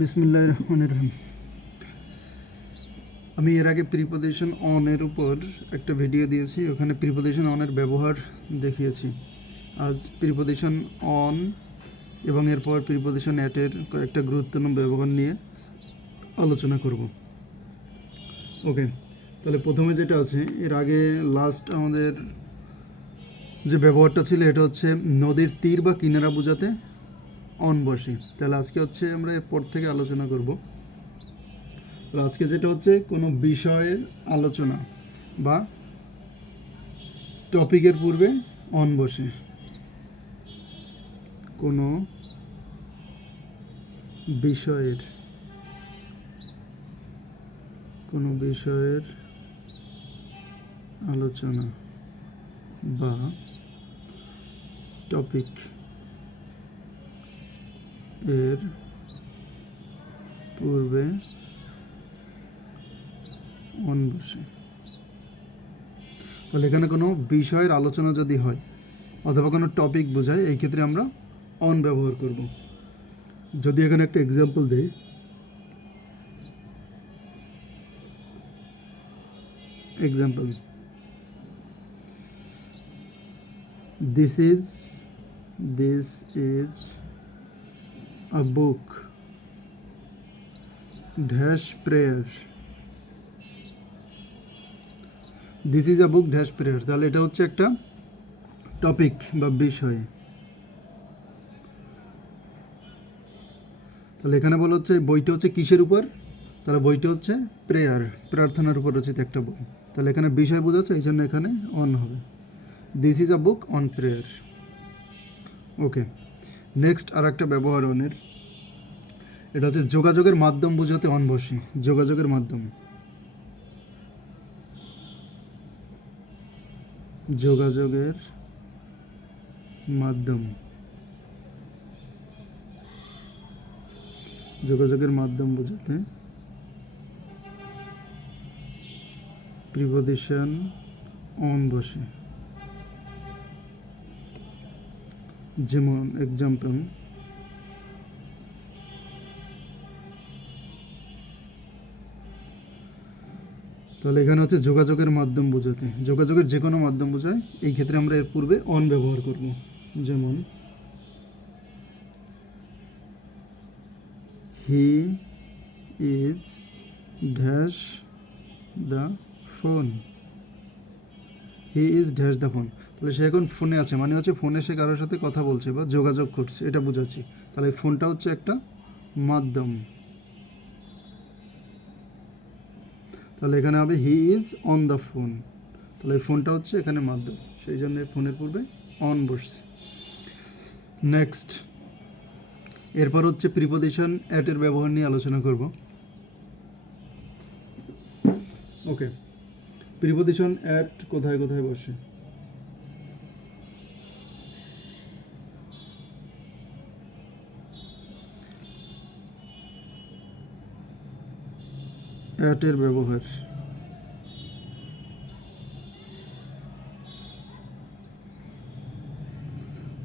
বিসমিল্লাহির রহমানির রহিম। আমি এর আগে প্রিপোজিশন অনের উপর একটা ভিডিও দিয়েছি, ওখানে প্রিপোজিশন অনের ব্যবহার দেখিয়েছি। আজ প্রিপোজিশন অন এবং এরপর প্রিপোজিশন অ্যাটের কয়েকটা গুরুত্বপূর্ণ ব্যবহার নিয়ে আলোচনা করব। ওকে, তাহলে প্রথমে যেটা আছে, এর আগে লাস্ট আমাদের যে ব্যবহারটা ছিল এটা হচ্ছে নদীর তীর বা কিনারা বোঝাতে অন বসে। তাহলে আজকে হচ্ছে আমরা এরপর থেকে আলোচনা করব। আজকে যেটা হচ্ছে কোনো বিষয়ের আলোচনা বা টপিকের পূর্বে অন বসে। কোনো বিষয়ের আলোচনা বা টপিক এর পূর্বে অন বসে। তাহলে এখানে কোনো বিষয়ের আলোচনা যদি হয় অথবা কোনো টপিক বোঝায়, এই ক্ষেত্রে আমরা অন ব্যবহার করব। যদি এখানে একটা এক্সাম্পল দিই, example this is a book dash prayer. This is a book dash prayer. তাহলে এটা হচ্ছে একটা টপিক বা বিষয়। তাহলে এখানে বলা হচ্ছে বইটা হচ্ছে কিসের উপর, তাহলে বইটা হচ্ছে প্রেয়ার, প্রার্থনার উপর রচিত একটা বই। তাহলে এখানে বিষয় বোঝাচ্ছে, এই জন্য এখানে অন হবে। This is a book on prayer. Okay, next আর একটা ব্যবহার অনের, এটা হচ্ছে যোগাযোগের মাধ্যম বোঝাতে অন বসে। যোগাযোগের মাধ্যম, যোগাযোগের মাধ্যম, যোগাযোগের মাধ্যম বোঝাতে প্রিপোজিশন অন বসে। যেমন এক্সাম্পল, তাহলে এখানে হচ্ছে যোগাযোগের মাধ্যম বোঝাতে, যোগাযোগের যে কোনো মাধ্যম বোঝায়, এই ক্ষেত্রে আমরা এর পূর্বে অন ব্যবহার করব। যেমন he is dash the phone. He is dash the phone. তাহলে সে এখন ফোনে আছে, মানে হচ্ছে ফোনে সে কারোর সাথে কথা বলছে বা যোগাযোগ করছে, এটা বোঝাচ্ছি। তাহলে এই ফোনটা হচ্ছে একটা মাধ্যম। তাহলে এখানে হবে হি ইজ অন দ্য ফোন। তাহলে এই ফোনটা হচ্ছে এখানে মাধ্যম, সেই জন্য ফোনের পূর্বে অন বসছে। নেক্সট, এরপর হচ্ছে প্রিপোজিশন অ্যাটের ব্যবহার নিয়ে আলোচনা করব। ওকে, প্রিপোজিশন অ্যাট কোথায় কোথায় বসে? অ্যাটের ব্যবহার,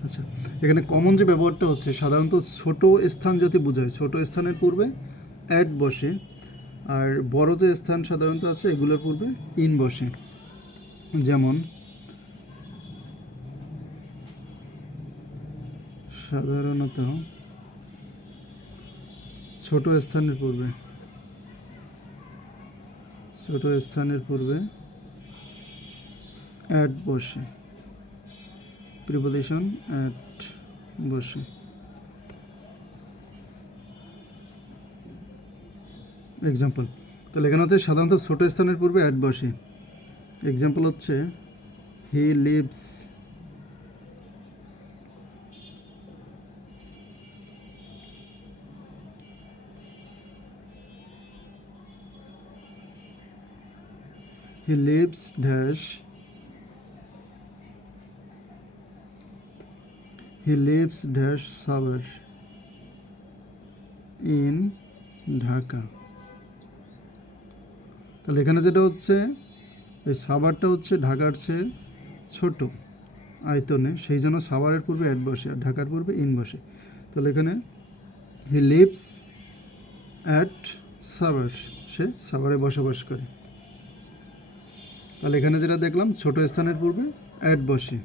আচ্ছা, এখানে কমন যে ব্যবহারটা হচ্ছে, সাধারণত ছোট স্থান যদি বোঝায়, ছোট স্থানের পূর্বে অ্যাট বসে, আর বড় যে স্থান সাধারণত আছে এগুলোর পূর্বে ইন বসে। যেমন সাধারণত ছোট স্থানের পূর্বে অ্যাট বসে, প্রিপোজিশন অ্যাট বসে। এক্সাম্পল, তাহলে এখানে হচ্ছে সাধারণত ছোট স্থানের পূর্বে অ্যাট বসে। এক্সাম্পল হচ্ছে he lives dash, he lives dash suburb in Dhaka. তাহলে এখানে যেটা হচ্ছে, এই সাভারটা হচ্ছে ঢাকার চেয়ে ছোট আয়তনে, সেই জন্য সাভারের পূর্বে অ্যাট বসে আর ঢাকার পূর্বে ইন বসে। তাহলে এখানে হি লিভস অ্যাট সাভার, সে সাভারে বসবাস করে। তাহলে এখানে যেটা দেখলাম ছোট স্থানের পূর্বে অ্যাট বসে।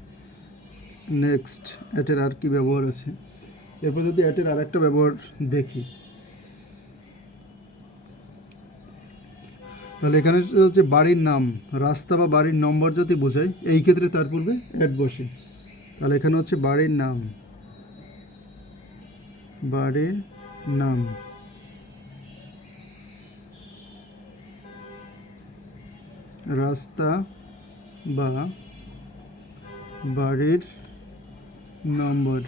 নেক্সট অ্যাটের আর কি ব্যবহার আছে, এরপর যদি অ্যাটের আর একটা ব্যবহার দেখি, তাহলে এখানে হচ্ছে বাড়ির নাম, রাস্তা বা বাড়ির নম্বর যদি বোঝায় এই ক্ষেত্রে তার পূর্বে অ্যাট বসে। তাহলে এখানে হচ্ছে বাড়ির নাম, বাড়ির নাম, রাস্তা বা বাড়ির নম্বর,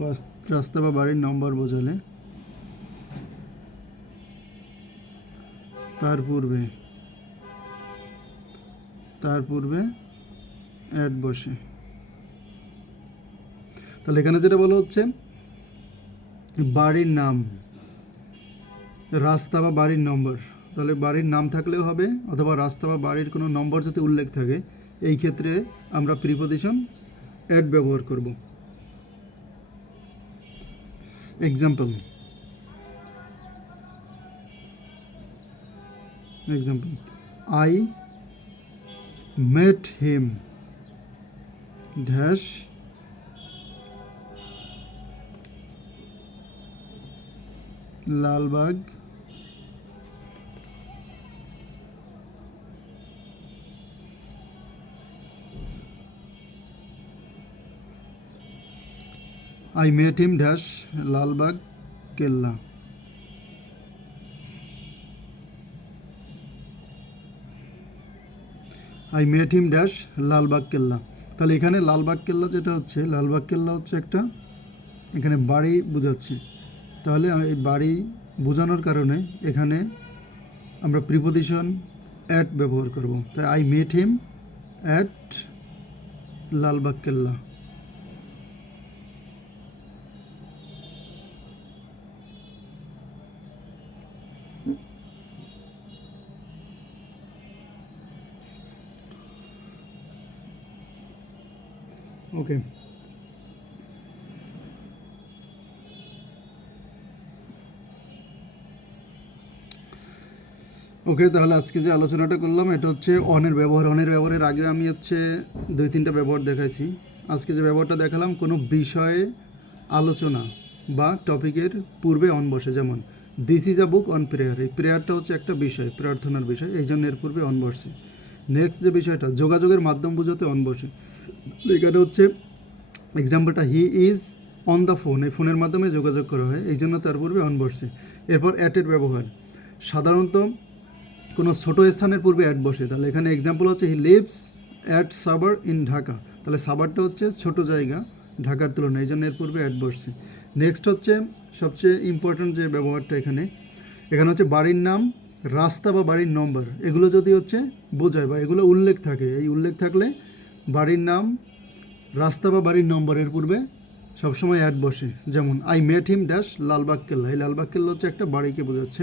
বা রাস্তা বা বাড়ির নম্বর বোঝালে তার পূর্বে অ্যাট বসে। তাহলে এখানে যেটা বলা হচ্ছে বাড়ির নাম, রাস্তা বা বাড়ির নম্বর, তাহলে বাড়ির নাম থাকলেও হবে অথবা রাস্তা বা বাড়ির কোনো নম্বর যদি উল্লেখ থাকে এই ক্ষেত্রে আমরা প্রিপোজিশন অ্যাট ব্যবহার করব। Example I met him dash Lalbagh I met him dash Lalbagh কেল্লা। I met him dash Lalbagh কেল্লা। তাহলে এখানে লালবাগ কেল্লা যেটা হচ্ছে, লালবাগ কেল্লা হচ্ছে একটা এখানে বাড়ি বোঝাচ্ছে। তাহলে এই বাড়ি বোঝানোর কারণে এখানে আমরা প্রিপোজিশন অ্যাট ব্যবহার করব। তাই I met him at Lalbagh কেল্লা। ওকে, তাহলে আজকে যে আলোচনাটা করলাম এটা হচ্ছে অনের ব্যবহার। অনের ব্যবহারের আগে আমি হচ্ছে 2-3টা ব্যবহার দেখাইছি। আজকে যে ব্যবহারটা দেখালাম কোনো বিষয়ে আলোচনা বা টপিকের পূর্বে অন বসে, যেমন this is a book on prayer. এই প্রেয়ারটা হচ্ছে একটা বিষয়, প্রার্থনার বিষয়, এই জন্য এর পূর্বে অন বসে। নেক্সট যে বিষয়টা যোগাযোগের মাধ্যম বোঝাতে অন বসে। এখানে হচ্ছে এক্সাম্পলটা he is on the phone, এই ফোনের মাধ্যমে যোগাযোগ করা হয়, এই জন্য তার পূর্বে অন বসছে। এরপর অ্যাটের ব্যবহার সাধারণত কোনো ছোট স্থানের পূর্বে অ্যাট বসে। তাহলে এখানে এক্সাম্পল হচ্ছে he lives at Savar in Dhaka. তাহলে সাভারটা হচ্ছে ছোট জায়গা ঢাকার তুলনায়, এই জন্য এর পূর্বে অ্যাট বসছে। নেক্সট হচ্ছে সবচেয়ে ইম্পর্ট্যান্ট যে ব্যবহারটা এখানে হচ্ছে বাড়ির নাম, রাস্তা বা বাড়ির নম্বর, এগুলো যদি হচ্ছে বোঝায় বা এগুলো উল্লেখ থাকে, এই উল্লেখ থাকলে বাড়ির নাম, রাস্তা বা বাড়ির নম্বরের পূর্বে সবসময় অ্যাট বসে। যেমন I met him dash Lalbagh কেল্লা, এই লালবাগ কেল্লা হচ্ছে একটা বাড়িকে বোঝাচ্ছে।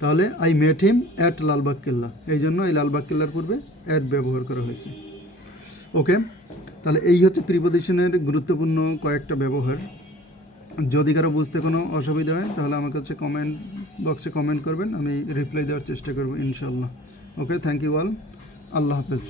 তাহলে I met him at Lalbagh কেল্লা, এই জন্য এই লালবাগ কেল্লার পূর্বে অ্যাট ব্যবহার করা হয়েছে। ওকে, তাহলে এই হচ্ছে প্রিপোজিশনের গুরুত্বপূর্ণ কয়েকটা ব্যবহার। যদি কারো বুঝতে কোনো অসুবিধা হয় তাহলে আমাকে হচ্ছে কমেন্ট বক্সে কমেন্ট করবেন, আমি রিপ্লাই দেওয়ার চেষ্টা করব ইনশাল্লাহ। ওকে, থ্যাংক ইউ অল, আল্লাহ হাফেজ।